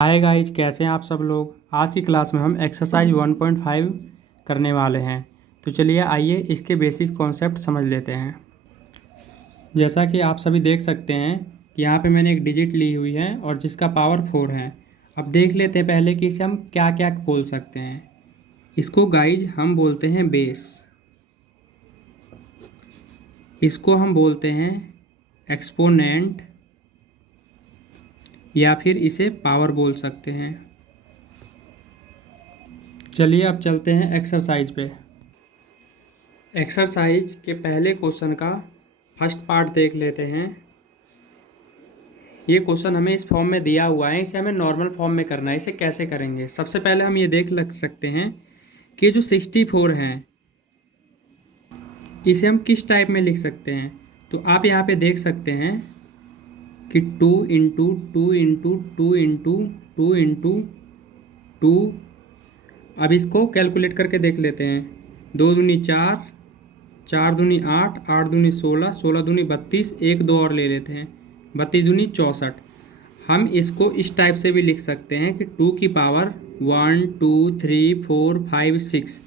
Hi guys, कैसे हैं आप सब लोग। आज की क्लास में हम एक्सरसाइज 1.5 करने वाले हैं। तो चलिए आइए इसके बेसिक कॉन्सेप्ट समझ लेते हैं। जैसा कि आप सभी देख सकते हैं कि यहाँ पे मैंने एक डिजिट ली हुई है और जिसका पावर 4 है। अब देख लेते हैं पहले कि इसे हम क्या क्या बोल सकते हैं। इसको गाइज हम बोलते हैं बेस, इसको हम बोलते हैं एक्सपोनेंट, या फिर इसे पावर बोल सकते हैं। चलिए अब चलते हैं एक्सरसाइज पे। एक्सरसाइज के पहले क्वेश्चन का फर्स्ट पार्ट देख लेते हैं। ये क्वेश्चन हमें इस फॉर्म में दिया हुआ है, इसे हमें नॉर्मल फॉर्म में करना है। इसे कैसे करेंगे, सबसे पहले हम ये देख लग सकते हैं कि जो 64 है इसे हम किस टाइप में लिख सकते हैं। तो आप यहाँ पे देख सकते हैं कि 2 इंटू 2 इंटू 2 इंटू 2 इंटू 2। अब इसको कैलकुलेट करके देख लेते हैं। 2 दूनी 4, 4 दूनी 8, 8 दूनी 16, 16 दूनी 32, एक दो और ले लेते हैं, 32 दूनी 64। हम इसको इस टाइप से भी लिख सकते हैं कि 2 की पावर 1 2 3 4 5 6,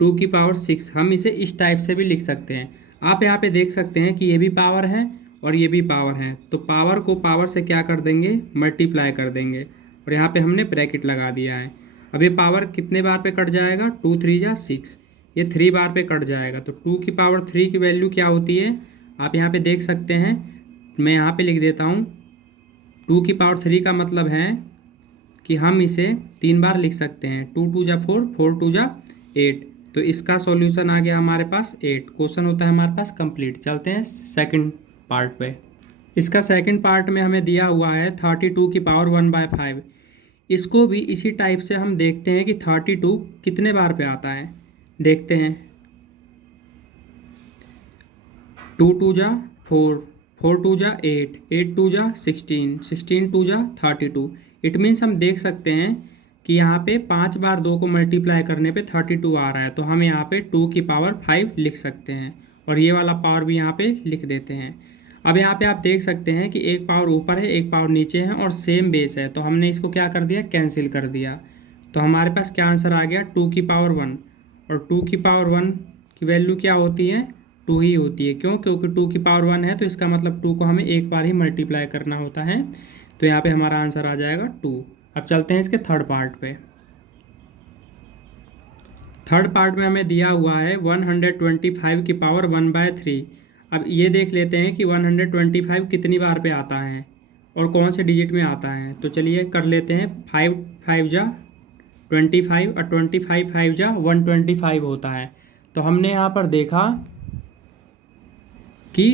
2 की पावर 6। हम इसे इस टाइप से भी लिख सकते हैं। आप यहाँ पे देख सकते हैं कि ये भी पावर है और ये भी पावर है, तो पावर को पावर से क्या कर देंगे, मल्टीप्लाई कर देंगे। और यहाँ पे हमने ब्रैकेट लगा दिया है। अब ये पावर कितने बार पे कट जाएगा, 2 3 जा 6, ये 3 बार पे कट जाएगा। तो 2 की पावर 3 की वैल्यू क्या होती है, आप यहाँ पे देख सकते हैं। मैं यहाँ पे लिख देता हूँ, 2 की पावर 3 का मतलब है कि हम इसे 3 बार लिख सकते हैं। 2 2 जा 4, 4 2 जा 8। तो इसका सॉल्यूशन आ गया हमारे पास 8। क्वेश्चन होता है हमारे पास कंप्लीट। चलते हैं सेकंड पार्ट पे। इसका सेकंड पार्ट में हमें दिया हुआ है 32 की पावर 1/5। इसको भी इसी टाइप से हम देखते हैं कि 32 कितने बार पे आता है। देखते हैं, 2 2 जा 4, 4 2 जा 8, 8 2 जा 16, 16 2 जा 32। इट मीन्स हम देख सकते हैं कि यहाँ पे 5 बार 2 को मल्टीप्लाई करने पे 32 आ रहा है। तो हम यहाँ पे 2 की पावर 5 लिख सकते हैं और ये वाला पावर भी यहाँ पे लिख देते हैं। अब यहाँ पे आप देख सकते हैं कि एक पावर ऊपर है, एक पावर नीचे है और सेम बेस है, तो हमने इसको क्या कर दिया, कैंसिल कर दिया। तो हमारे पास क्या आंसर आ गया, 2 की पावर 1। और 2 की पावर 1 की वैल्यू क्या होती है, 2 ही होती है। क्यों, क्योंकि 2 की पावर 1 है, तो इसका मतलब 2 को हमें एक बार ही मल्टीप्लाई करना होता है। तो यहाँ पे हमारा आंसर आ जाएगा 2। अब चलते हैं इसके थर्ड पार्ट पे। थर्ड पार्ट में हमें दिया हुआ है 125 की पावर 1/3। अब ये देख लेते हैं कि 125 कितनी बार पे आता है और कौन से डिजिट में आता है। तो चलिए कर लेते हैं। 5 5 जा 25 और 25 5 जा 125 होता है। तो हमने यहाँ पर देखा कि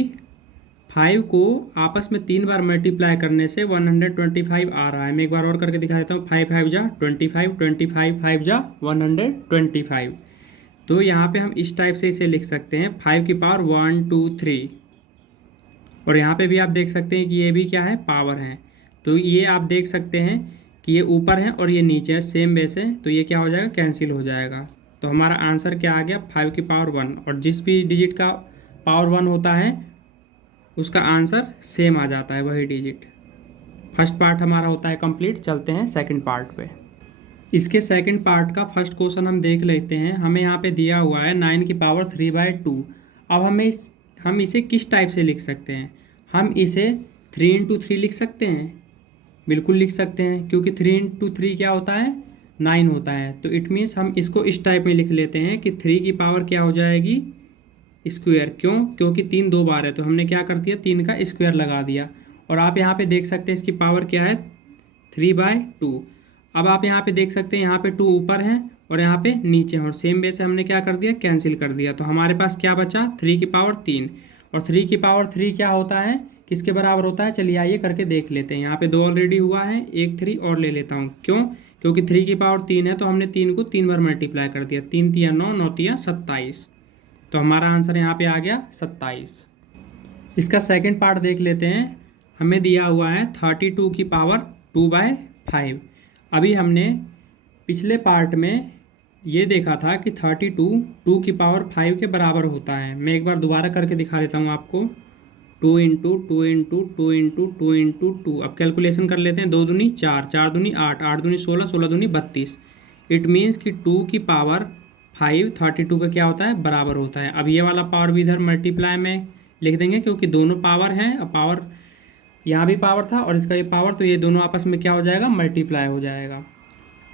5 को आपस में 3 बार मल्टीप्लाई करने से 125 आ रहा है। मैं एक बार और करके दिखा देता हूँ। 5 5 जा 25, 25 5 जा 125। तो यहाँ पे हम इस टाइप से इसे लिख सकते हैं, 5 की पावर 1 2 3। और यहाँ पे भी आप देख सकते हैं कि ये भी क्या है, पावर है। तो ये आप देख सकते हैं कि ये ऊपर है और ये नीचे है, सेम बेस है, तो ये क्या हो जाएगा, कैंसिल हो जाएगा। तो हमारा आंसर क्या आ गया, 5 की पावर 1। और जिस भी डिजिट का पावर 1 होता है उसका आंसर सेम आ जाता है, वही डिजिट। फर्स्ट पार्ट हमारा होता है कंप्लीट। चलते हैं सेकंड पार्ट पे। इसके सेकंड पार्ट का फर्स्ट क्वेश्चन हम देख लेते हैं। हमें यहाँ पे दिया हुआ है 9 की पावर 3/2। अब हम इसे किस टाइप से लिख सकते हैं। हम इसे 3 इंटू 3 लिख सकते हैं, बिल्कुल लिख सकते हैं, क्योंकि 3 इंटू 3 क्या होता है, 9 होता है। तो इट मीन्स हम इसको इस टाइप में लिख लेते हैं कि 3 की पावर क्या हो जाएगी, स्क्वायर। क्यों, क्योंकि 3 2 बार है, तो हमने क्या कर दिया, 3 का स्क्वायर लगा दिया। और आप यहाँ पे देख सकते हैं इसकी पावर क्या है, 3/2। अब आप यहाँ पे देख सकते हैं, यहाँ पे 2 ऊपर है और यहाँ पे नीचे है, और सेम वे से हमने क्या कर दिया, कैंसिल कर दिया। तो हमारे पास क्या बचा, 3 की पावर 3। और 3 की पावर 3 क्या होता है, किसके बराबर होता है, चलिए आइए करके देख लेते हैं। यहाँ पे 2 ऑलरेडी हुआ है, एक 3 और ले लेता हूँ। क्यों, क्योंकि 3 की पावर 3 है, तो हमने 3 को 3 बार मल्टीप्लाई कर दिया। 3 3 9, 9 3 27। तो हमारा आंसर यहाँ पे आ गया 27। इसका सेकंड पार्ट देख लेते हैं। हमें दिया हुआ है 32 की पावर 2/5। अभी हमने पिछले पार्ट में ये देखा था कि 32 2 की पावर 5 के बराबर होता है। मैं एक बार दोबारा करके दिखा देता हूँ आपको। 2 इंटू 2 इंटू 2 इंटू 2 इंटू 2। अब कैलकुलेशन कर लेते हैं। 2 दूनी 4, 4 दूनी 8, 8 दूनी 16, 16 दूनी 32। इट मीन्स कि 2 की पावर 5 32 का क्या होता है, बराबर होता है। अब ये वाला पावर भी इधर मल्टीप्लाई में लिख देंगे, क्योंकि दोनों पावर हैं। अब पावर यहाँ भी पावर था और इसका ये पावर, तो ये दोनों आपस में क्या हो जाएगा, मल्टीप्लाई हो जाएगा।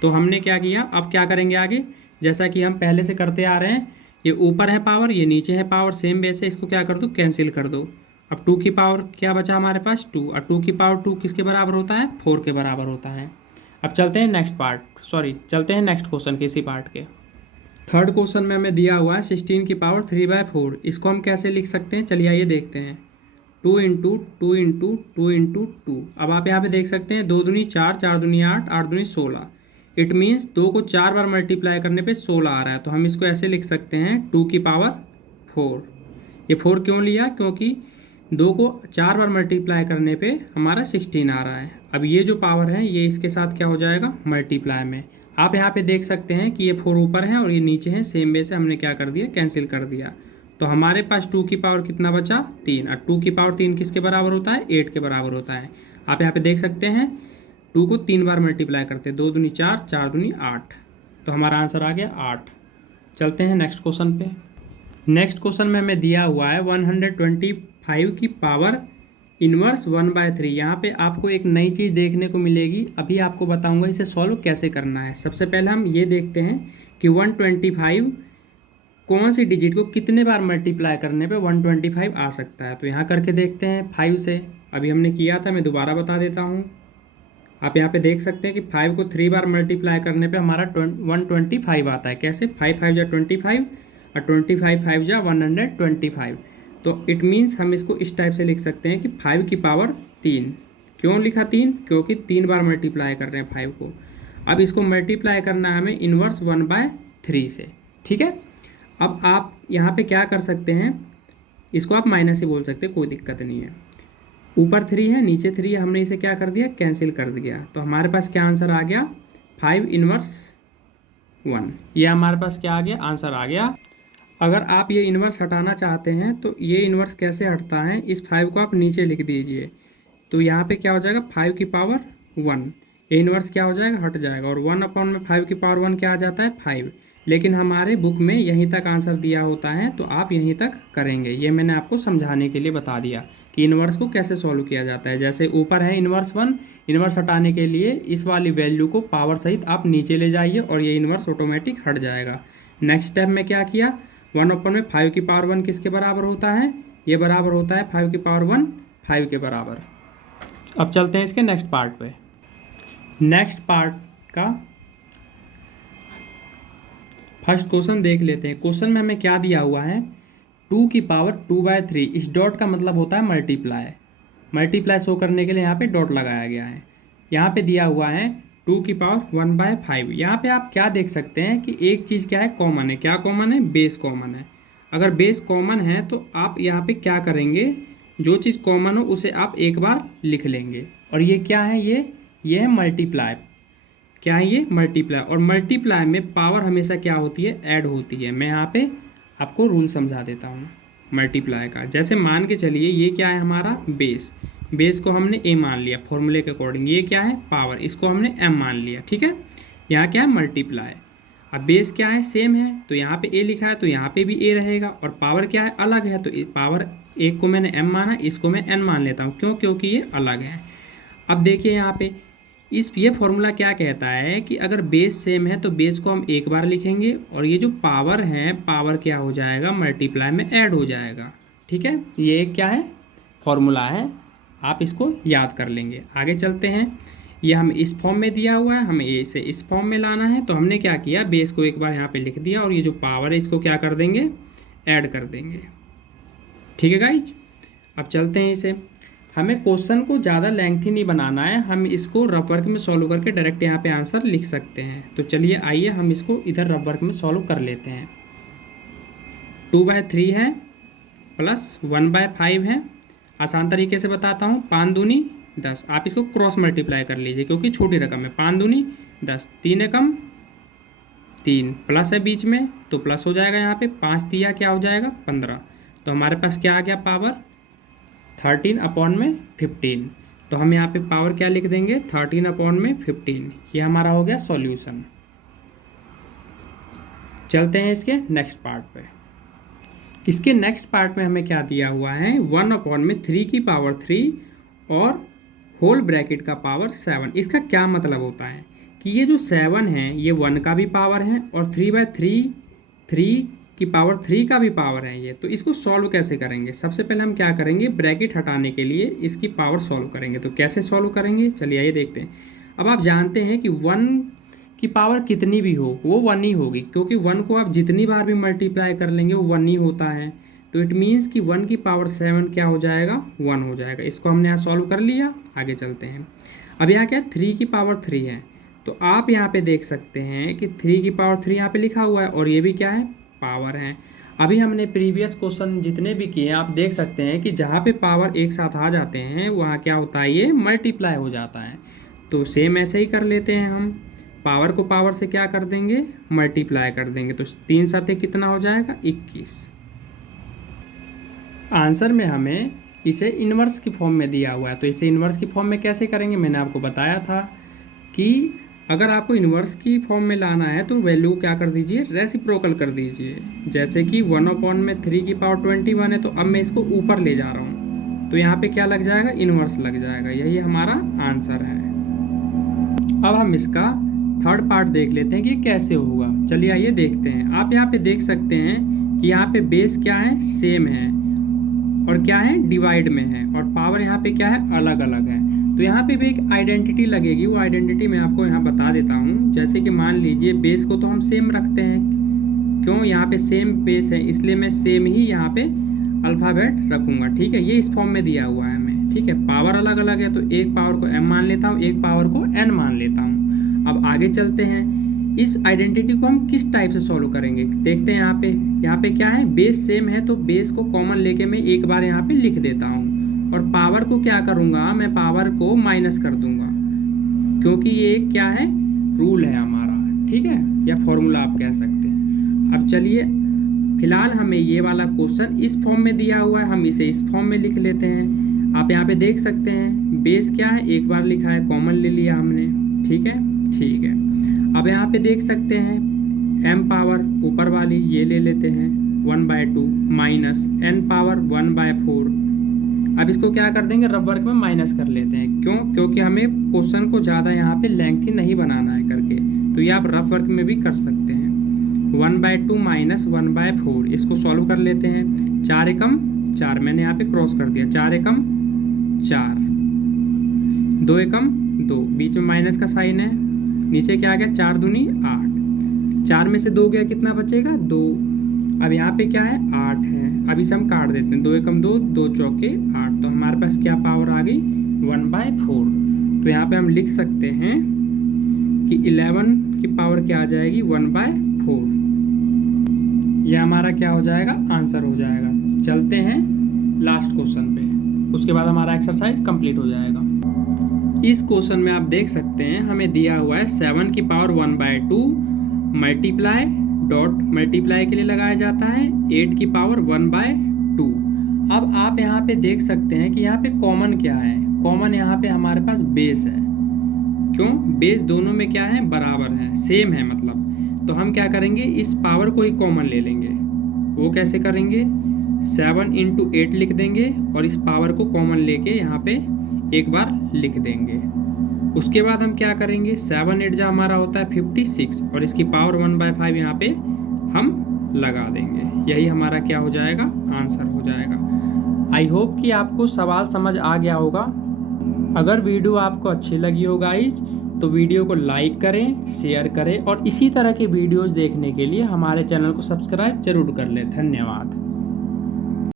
तो हमने क्या किया, अब क्या करेंगे आगे, जैसा कि हम पहले से करते आ रहे हैं। ये ऊपर है पावर, ये नीचे है पावर, सेम बेस है, इसको क्या कर दो, कैंसिल कर दो। अब 2 की पावर क्या बचा हमारे पास, 2, और 2 की पावर 2 किसके बराबर होता है, 4 के बराबर होता है। अब चलते हैं नेक्स्ट क्वेश्चन के इसी पार्ट के। थर्ड क्वेश्चन में हमें दिया हुआ है 16 की पावर 3/4। इसको हम कैसे लिख सकते हैं, चलिए आइए देखते हैं। 2 इंटू 2 इंटू 2 इंटू 2। अब आप यहाँ पे देख सकते हैं 2 दूनी 4, 4 दूनी 8, 8 दूनी 16। इट मीन्स 2 को 4 बार मल्टीप्लाई करने पे 16 आ रहा है। तो हम इसको ऐसे लिख सकते हैं 2 की पावर 4। ये 4 क्यों लिया, क्योंकि 2 को 4 बार मल्टीप्लाई करने पे हमारा 16 आ रहा है। अब ये जो पावर है ये इसके साथ क्या हो जाएगा, मल्टीप्लाई में। आप यहाँ पे देख सकते हैं कि ये 4 ऊपर है और ये नीचे है, सेम वे से हमने क्या कर दिया, कैंसिल कर दिया। तो हमारे पास 2 की पावर कितना बचा, 3। और 2 की पावर 3 किसके बराबर होता है, 8 के बराबर होता है। आप यहाँ पे देख सकते हैं 2 को 3 बार मल्टीप्लाई करते हैं, 2 दूनी 4, 4 दूनी 8। तो हमारा आंसर आ गया 8। चलते हैं नेक्स्ट क्वेश्चन पे। नेक्स्ट क्वेश्चन में हमें दिया हुआ है 125 की पावर इनवर्स 1/3। यहाँ पे आपको एक नई चीज़ देखने को मिलेगी, अभी आपको बताऊंगा इसे सॉल्व कैसे करना है। सबसे पहले हम ये देखते हैं कि 125 कौन सी डिजिट को कितने बार मल्टीप्लाई करने पे 125 आ सकता है। तो यहाँ करके देखते हैं 5 से। अभी हमने किया था, मैं दोबारा बता देता हूँ। आप यहाँ पे देख सकते हैं कि 5 को 3 बार मल्टीप्लाई करने पे हमारा 125 आता है। कैसे, 5 5 जा 25 और 25 5 जा 125। तो इट मीन्स हम इसको इस टाइप से लिख सकते हैं कि 5 की पावर 3। क्यों लिखा 3, क्योंकि 3 बार मल्टीप्लाई कर रहे हैं 5 को। अब इसको मल्टीप्लाई करना है हमें इनवर्स 1/3 से, ठीक है। अब आप यहाँ पे क्या कर सकते हैं, इसको आप माइनस ही बोल सकते हैं, कोई दिक्कत नहीं है। ऊपर 3 है, नीचे 3 है, हमने इसे क्या कर दिया, कैंसिल कर दिया। तो हमारे पास क्या आंसर आ गया, 5 इनवर्स 1। ये हमारे पास क्या आ गया, आंसर आ गया। अगर आप ये इन्वर्स हटाना चाहते हैं तो ये इन्वर्स कैसे हटता है, इस 5 को आप नीचे लिख दीजिए। तो यहाँ पे क्या हो जाएगा, 5 की पावर 1। ये इन्वर्स क्या हो जाएगा, हट जाएगा। और 1 में 5 की पावर 1 क्या आ जाता है, 5। लेकिन हमारे बुक में यहीं तक आंसर दिया होता है, तो आप यहीं तक करेंगे। ये मैंने आपको समझाने के लिए बता दिया कि इन्वर्स को कैसे सॉल्व किया जाता है। जैसे ऊपर है इन्वर्स 1, इन्वर्स हटाने के लिए इस वाली वैल्यू को पावर सहित आप नीचे ले जाइए और ये इन्वर्स ऑटोमेटिक हट जाएगा। नेक्स्ट स्टेप में क्या किया, 1 में 5 की पावर 1 किसके बराबर होता है, ये बराबर होता है 5 की पावर 1, 5 के बराबर। अब चलते हैं इसके नेक्स्ट पार्ट पे। नेक्स्ट पार्ट का फर्स्ट क्वेश्चन देख लेते हैं। क्वेश्चन में हमें क्या दिया हुआ है, 2 की पावर 2/3। इस डॉट का मतलब होता है मल्टीप्लाई। मल्टीप्लाई शो करने के लिए यहाँ पे डॉट लगाया गया है। यहाँ पे दिया हुआ है 2 की पावर 1/5। यहाँ पे आप क्या देख सकते हैं कि एक चीज़ क्या है, कॉमन है। क्या कॉमन है, बेस कॉमन है। अगर बेस कॉमन है तो आप यहाँ पे क्या करेंगे, जो चीज़ कॉमन हो उसे आप एक बार लिख लेंगे। और ये क्या है, ये है मल्टीप्लाई। क्या है ये, मल्टीप्लाई। और मल्टीप्लाई में पावर हमेशा क्या होती है, ऐड होती है। मैं यहाँ पे आपको रूल समझा देता हूँ मल्टीप्लाई का। जैसे मान के चलिए ये क्या है हमारा बेस, बेस को हमने a मान लिया फॉर्मूले के अकॉर्डिंग। ये क्या है, पावर, इसको हमने m मान लिया, ठीक है। यहाँ क्या है, मल्टीप्लाई। अब बेस क्या है, सेम है, तो यहाँ पे a लिखा है तो यहाँ पे भी a रहेगा। और पावर क्या है, अलग है, तो पावर एक को मैंने m माना, इसको मैं n मान लेता हूँ। क्यों, क्योंकि ये अलग है। अब देखिए यहाँ पे ये फॉर्मूला क्या कहता है कि अगर बेस सेम है तो बेस को हम एक बार लिखेंगे और ये जो पावर है, पावर क्या हो जाएगा, मल्टीप्लाई में ऐड हो जाएगा, ठीक है। ये क्या है, फॉर्मूला है, आप इसको याद कर लेंगे। आगे चलते हैं। ये हम इस फॉर्म में दिया हुआ है, हमें इसे इस फॉर्म में लाना है। तो हमने क्या किया, बेस को एक बार यहाँ पे लिख दिया और ये जो पावर है इसको क्या कर देंगे, ऐड कर देंगे, ठीक है गाइज। अब चलते हैं इसे। हमें क्वेश्चन को ज़्यादा लेंथी नहीं बनाना है, हम इसको रफ वर्क में सॉल्व करके डायरेक्ट यहाँ पे आंसर लिख सकते हैं। तो चलिए आइए हम इसको इधर रफ वर्क में सॉल्व कर लेते हैं। 2/3 है प्लस 1/5 है। आसान तरीके से बताता हूँ, 5 दूनी 10। आप इसको क्रॉस मल्टीप्लाई कर लीजिए क्योंकि छोटी रकम है। 5 दूनी 10, 3 एकम 3, प्लस है बीच में तो प्लस हो जाएगा यहाँ पे। 5 दिया क्या हो जाएगा, 15। तो हमारे पास क्या आ गया, पावर 13/15। तो हम यहाँ पे पावर क्या लिख देंगे, 13/15। ये हमारा हो गया सॉल्यूशन। चलते हैं इसके नेक्स्ट पार्ट पे। इसके नेक्स्ट पार्ट में हमें क्या दिया हुआ है, 1/3 और होल ब्रैकेट का पावर 7। इसका क्या मतलब होता है कि ये जो 7 है ये 1 का भी पावर है और 3/3 की पावर 3 का भी पावर है ये। तो इसको सॉल्व कैसे करेंगे, सबसे पहले हम क्या करेंगे, ब्रैकेट हटाने के लिए इसकी पावर सॉल्व करेंगे। तो कैसे सॉल्व करेंगे, चलिए आइए देखते हैं। अब आप जानते हैं कि 1 की पावर कितनी भी हो वो 1 ही होगी, क्योंकि 1 को आप जितनी बार भी मल्टीप्लाई कर लेंगे वो 1 ही होता है। तो इट मीन्स कि 1 की पावर 7 क्या हो जाएगा, 1 हो जाएगा। इसको हमने यहाँ सॉल्व कर लिया, आगे चलते हैं। अब यहाँ क्या है, 3 की पावर 3 है। तो आप यहाँ पे देख सकते हैं कि 3 की पावर 3 यहाँ पे लिखा हुआ है और ये भी क्या है, पावर है। अभी हमने प्रीवियस क्वेश्चन जितने भी किए आप देख सकते हैं कि जहाँ पे पावर एक साथ आ जाते हैं वहाँ क्या होता है, ये मल्टीप्लाई हो जाता है। तो सेम ऐसे ही कर लेते हैं हम, पावर को पावर से क्या कर देंगे, मल्टीप्लाई कर देंगे। तो 3 साथे कितना हो जाएगा, 21। आंसर में हमें इसे इन्वर्स की फॉर्म में दिया हुआ है। तो इसे इन्वर्स की फॉर्म में कैसे करेंगे, मैंने आपको बताया था कि अगर आपको इन्वर्स की फॉर्म में लाना है तो वैल्यू क्या कर दीजिए, रेसिप्रोकल कर दीजिए। जैसे कि 1/3 की पावर 21 है, तो अब मैं इसको ऊपर ले जा रहा हूँ तो यहाँ पे क्या लग जाएगा, इन्वर्स लग जाएगा। यही हमारा आंसर है। अब हम इसका थर्ड पार्ट देख लेते हैं कि कैसे होगा। चलिए आइए देखते हैं। आप यहाँ पे देख सकते हैं कि यहाँ पे बेस क्या है, सेम है, और क्या है, डिवाइड में है, और पावर यहाँ पे क्या है, अलग अलग है। तो यहाँ पे भी एक आइडेंटिटी लगेगी, वो आइडेंटिटी मैं आपको यहाँ बता देता हूँ। जैसे कि मान लीजिए बेस को तो हम सेम रखते हैं, क्यों, यहाँ पे सेम बेस है इसलिए मैं सेम ही यहाँ पे अल्फ़ाबेट रखूँगा। ठीक है, ये इस फॉर्म में दिया हुआ है हमें। ठीक है, पावर अलग अलग है तो एक पावर को m मान लेता हूँ, एक पावर को n मान लेता हूँ। अब आगे चलते हैं, इस आइडेंटिटी को हम किस टाइप से सॉल्व करेंगे देखते हैं। यहाँ पे क्या है, बेस सेम है तो बेस को कॉमन लेके मैं एक बार यहाँ पे लिख देता हूँ, और पावर को क्या करूँगा, मैं पावर को माइनस कर दूँगा, क्योंकि ये क्या है, रूल है हमारा। ठीक है, या फॉर्मूला आप कह सकते हैं। अब चलिए फिलहाल हमें ये वाला क्वेश्चन इस फॉर्म में दिया हुआ है, हम इसे इस फॉर्म में लिख लेते हैं। आप यहाँ पे देख सकते हैं बेस क्या है, एक बार लिखा है, कॉमन ले लिया हमने। ठीक है, ठीक है। अब यहाँ पे देख सकते हैं m पावर ऊपर वाली ये ले लेते हैं 1/2 माइनस n पावर 1/4। अब इसको क्या कर देंगे, रफ वर्क में माइनस कर लेते हैं। क्यों, क्योंकि हमें क्वेश्चन को ज़्यादा यहाँ पे लेंथी नहीं बनाना है करके, तो ये आप रफ वर्क में भी कर सकते हैं। 1/2 माइनस 1/4, इसको सॉल्व कर लेते हैं। 4 एकम 4, मैंने यहाँ पे क्रॉस कर दिया, 4 एकम 4, 2 एकम 2, बीच में माइनस का साइन है, नीचे क्या आ गया, 4 दूनी 8, 4 में से 2 गया, कितना बचेगा, 2। अब यहाँ पे क्या है, 8 है। अब इसे हम काट देते हैं, 2 एकम 2, 2 चौके 8, तो हमारे पास क्या पावर आ गई, 1/4। तो यहाँ पे हम लिख सकते हैं कि 11 की पावर क्या आ जाएगी, 1/4। यह हमारा क्या हो जाएगा, आंसर हो जाएगा। चलते हैं लास्ट क्वेश्चन पे, उसके बाद हमारा एक्सरसाइज कंप्लीट हो जाएगा। इस क्वेश्चन में आप देख सकते हैं हमें दिया हुआ है 7 की पावर 1/2 मल्टीप्लाई डॉट मल्टीप्लाई के लिए लगाया जाता है 8 की पावर 1/2। अब आप यहाँ पे देख सकते हैं कि यहाँ पे कॉमन क्या है, कॉमन यहाँ पे हमारे पास बेस है। क्यों, बेस दोनों में क्या है, बराबर है, सेम है मतलब। तो हम क्या करेंगे, इस पावर को ही कॉमन ले लेंगे। वो कैसे करेंगे, 7 × 8 लिख देंगे और इस पावर को कॉमन लेके यहाँ पे एक बार लिख देंगे। उसके बाद हम क्या करेंगे, 7 8 जा हमारा होता है 56, और इसकी पावर 1/5 यहाँ पे हम लगा देंगे। यही हमारा क्या हो जाएगा, आंसर हो जाएगा। आई होप कि आपको सवाल समझ आ गया होगा। अगर वीडियो आपको अच्छी लगी हो गाइज तो वीडियो को लाइक करें, शेयर करें, और इसी तरह के वीडियोज़ देखने के लिए हमारे चैनल को सब्सक्राइब जरूर कर लें। धन्यवाद।